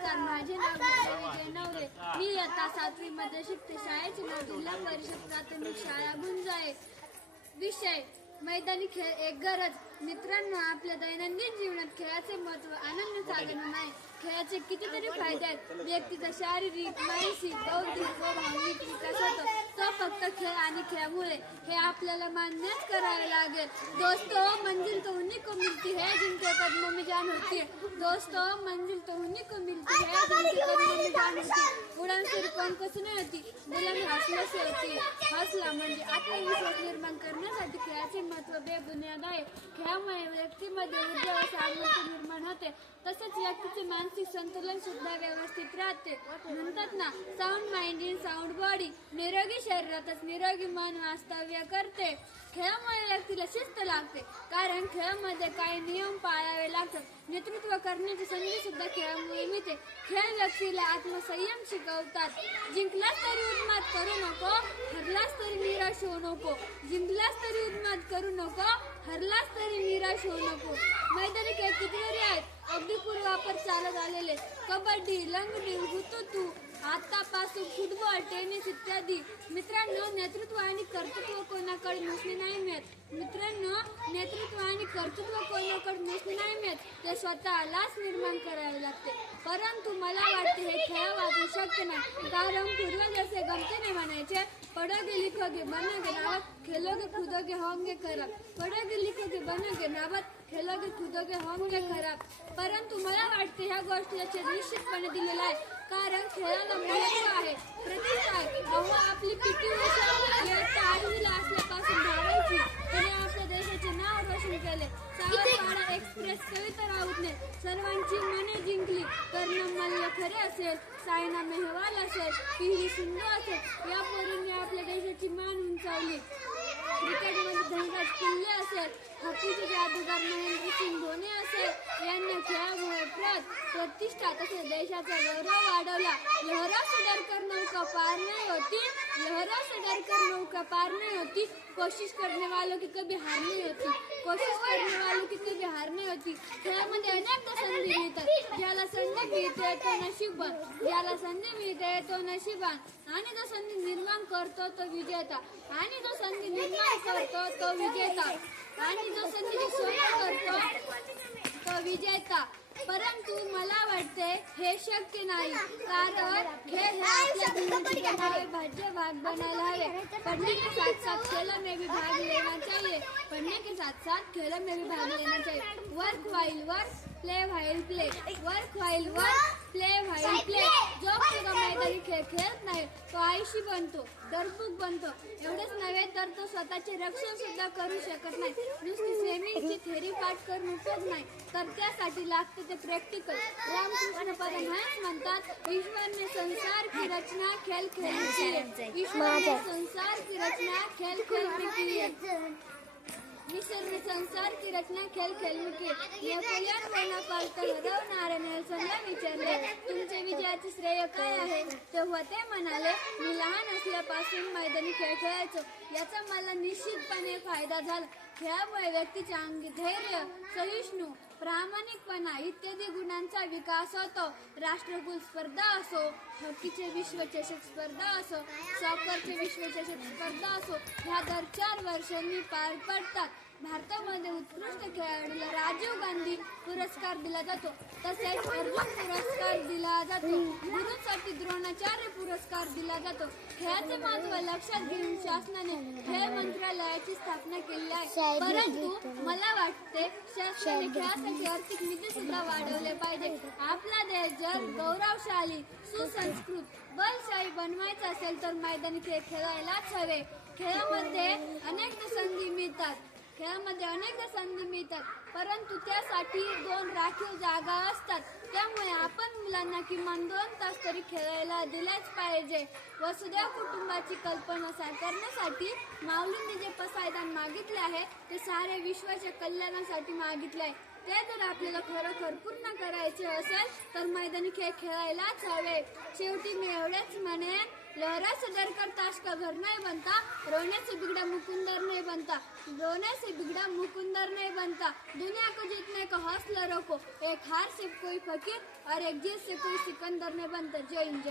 नमस्कार, माझे नाव विजय नवरे. मी इयत्ता 7वी मध्ये शिकते. शाळेचे नाव जिल्हा परिषद प्राथमिक शाळा गुंज आहे. विषय मैदानी खेळ एक गरज. मित्रांनो, आपल्या दैनंदिन जीवनात खेळाचे महत्त्व आनंद साधन नाही. खेळाचे कितीतरी फायदे आहेत. व्यक्तीचा शारीरिक, मानसिक, बौद्धिक व भावनिक विकास होतो. तो फक्त खेळ आणि खेळामुळे हे आपल्याला मान्यच करावे लागेल. दोस्तों, मंजिल तो उन्हीं को मिलती है जिनके कदमों में जान होती है. दोस्तों, मंजिल तो उन्हीं को मिलती है जिनके कदमों में जान होती है. उडान सिर्फ पंखच नाही होती, मुलांनी हसण्याची होती. हसला म्हणजे आत्मविश्वास निर्माण करण्यासाठी खेळाचे महत्त्व बेबुनियाद आहे. खेळामुळे व्यक्तीमध्ये ऊर्जा व सामर्थ्य निर्माण होते. तसेच व्यक्तीचे मानसिक संतुलन सुद्धा व्यवस्थित राहते. म्हणतात ना, sound mind in sound body. निरोगी शरीरातच निरोगी मन वास्तव्य करते. खेळामुळे व्यक्तीला शिस्त लागते, कारण खेळामध्ये काही नियम पाळावे लागतात. नेतृत्व करण्याची संधी सुद्धा खेळामुळे मिळते. खेळ व्यक्तीला आत्मसंयम शिकवतात. जिंकलास तरी उन्माद करू नको, हरलास तरी निराश होऊ नको. जिंकलास तरी उन्माद करू नको, हरलास तरी निराश होऊ नको. मैदानी खेळ कितीतरी आहेत, अगदी पूर्वापर चालत आलेले. कबड्डी, लंगडी, हुतुतू, आतापासून फुटबॉल, टेनिस इत्यादी. मित्रांनो, नेतृत्व आणि कर्तृत्व कोणाकडे नसणे नाही मिळत. नेतृत्व आणि कर्तृत्व कोणाकडे नसणे नाही मिळत. ते स्वतःलाच निर्माण करावे लागते. परंतु मला वाटते हे खेळ वाचू शक्य नाही, कारण पूर्वज असे गमतीने म्हणायचे, पढोगे लिखोगे बनोगे नावत, खेलोगे कूदोगे होंगे खराब. पढोगे लिखोगे बनोगे नावत, खेलोगे कूदोगे होंगे खराब. परंतु मला वाटते ह्या गोष्टीचे निश्चितपणे दिलेला आहे, कारण खेळाला महत्त्व आहे, प्रतिष्ठा आहे. अहो, आपली पीटी उषा इयत्ता 8वीला असल्यापासून धावायची. तिने आपल्या देशाचे नाव रोशन केले. सावरपाडा एक्सप्रेस, कविता राऊतने सर्वांची मने जिंकली. कर्ण मल्ल खरे असेल, सायना नेहवाल असेल, पी.व्ही. सिंधू असेल, या पोरींनी आपल्या देशाची मान उंचावली. क्रिकेटमध्ये धनराज पिल्ले असेल, हॉकीचे जादूगार महेंद्रसिंग धोनी असेल, यांनी खेळामुळे प्रतिष्ठा तसेच देशाचा गौरव वाढवला. लहरा से डरकर नौका पार नहीं होती, लहरा से डरकर नौका पार नहीं होती. कोशिश करने वालों की कभी हार नहीं होती, कोशिश करने वालों की कभी हार नहीं होती. खेळामध्ये अनेकदा संधी मिळतात. ज्याला संधी मिळते तो नशीबवान, ज्याला संधी मिळते तो नशीबवान. आणि जो संधी निर्माण करतो तो विजेता, आणि जो संधी निर्माण करतो तो विजेता, आणि जो संधीची सोय करतो तो विजेता. परंतु मला वाटते हे शक्य नाही, कारण खेळ हे आपल्या जीवनाचा अविभाज्य भाग बनायला हवे. पढ़ने के साथ साथ खेलों में भी भाग लेना चाहिए. पढ़ने के साथ साथ खेलों में भी भाग लेना चाहिए. Work while work, play while play. Work while work, play while play. जो मुलगा मैदानी खेळ खेळत नाही तो आळशी बनतो, डरपूक बनतो. एवढेच नव्हे तर तो स्वतःचे रक्षण सुद्धा करू शकत नाही. नुसती स्विमिंगची थेरी पाठ करून उपयोग नाही, तर त्यासाठी लागते ते प्रॅक्टिकल. रामकृष्ण परमहंस म्हणतात, ईश्वर ने संसार की रचना खेल खेल में की है. ईश्वर ने संसार की रचना खेल खेल में की है. ईश्वर ने संसार की रचना खेल खेल में की. नेपोलियन बोनापार्ट हरवणाऱ्या नेल्सनला विचारले, तुमचे विजयाचे श्रेय काय आहे? तेव्हा ते म्हणाले, मी लहान असल्यापासून मैदानी खेळ खेळायचो, याचा मला निश्चितपणे फायदा झाला. खेळामुळे व्यक्तीच्या अंगी धैर्य, सहिष्णू, प्रामाणिकपणा इत्यादी गुणांचा विकास होतो. राष्ट्रकुल स्पर्धा असो, हॉकीचे विश्वचषक स्पर्धा असो, सॉकरचे विश्वचषक स्पर्धा असो, ह्या दर 4 वर्षांनी पार पडतात. भारतामध्ये उत्कृष्ट खेळाडूला राजीव गांधी पुरस्कार दिला जातो, तसेच अर्जुन पुरस्कार दिला जातो. गुरूंसाठी द्रोणाचार्य पुरस्कार दिला जातो. खेळाचे महत्त्व लक्षात घेऊन शासनाने खेळ मंत्रालयाची स्थापना केली आहे. परंतु मला वाटते शासनाने खेळासाठी आर्थिक निधी सुद्धा वाढवले पाहिजे. आपला देश जर गौरवशाली, सुसंस्कृत, बलशाही बनवायचा असेल तर मैदानी खेळ खेळायलाच हवे. खेळामध्ये अनेक संधी मिळतात, परंतु त्यासाठी 2 राखीव जागा असतात. त्यामुळे आपण मुलांना किमान 2 तास तरी खेळायला दिलेच पाहिजे. वसुधैव कुटुंबाची कल्पना साकारण्यासाठी माऊलींनी जे पसायदान मागितले आहे ते सारे विश्वाच्या कल्याणासाठी मागितले आहे. ते जर आपल्याला खरोखर पूर्ण करायचे असेल तर मैदानी खेळ खेळायलाच हवे. शेवटी मी एवढेच म्हणेन, लहरा से डर कर ताश का घर नहीं बनता, रोने से बिगड़ा मुकुंदर नहीं बनता, रोने से बिगड़ा मुकुंदर नहीं बनता। दुनिया को जीतने का हौसला रखो, एक हार से कोई फकीर और एक जीत से कोई सिकंदर नहीं बनता। जय हिंद।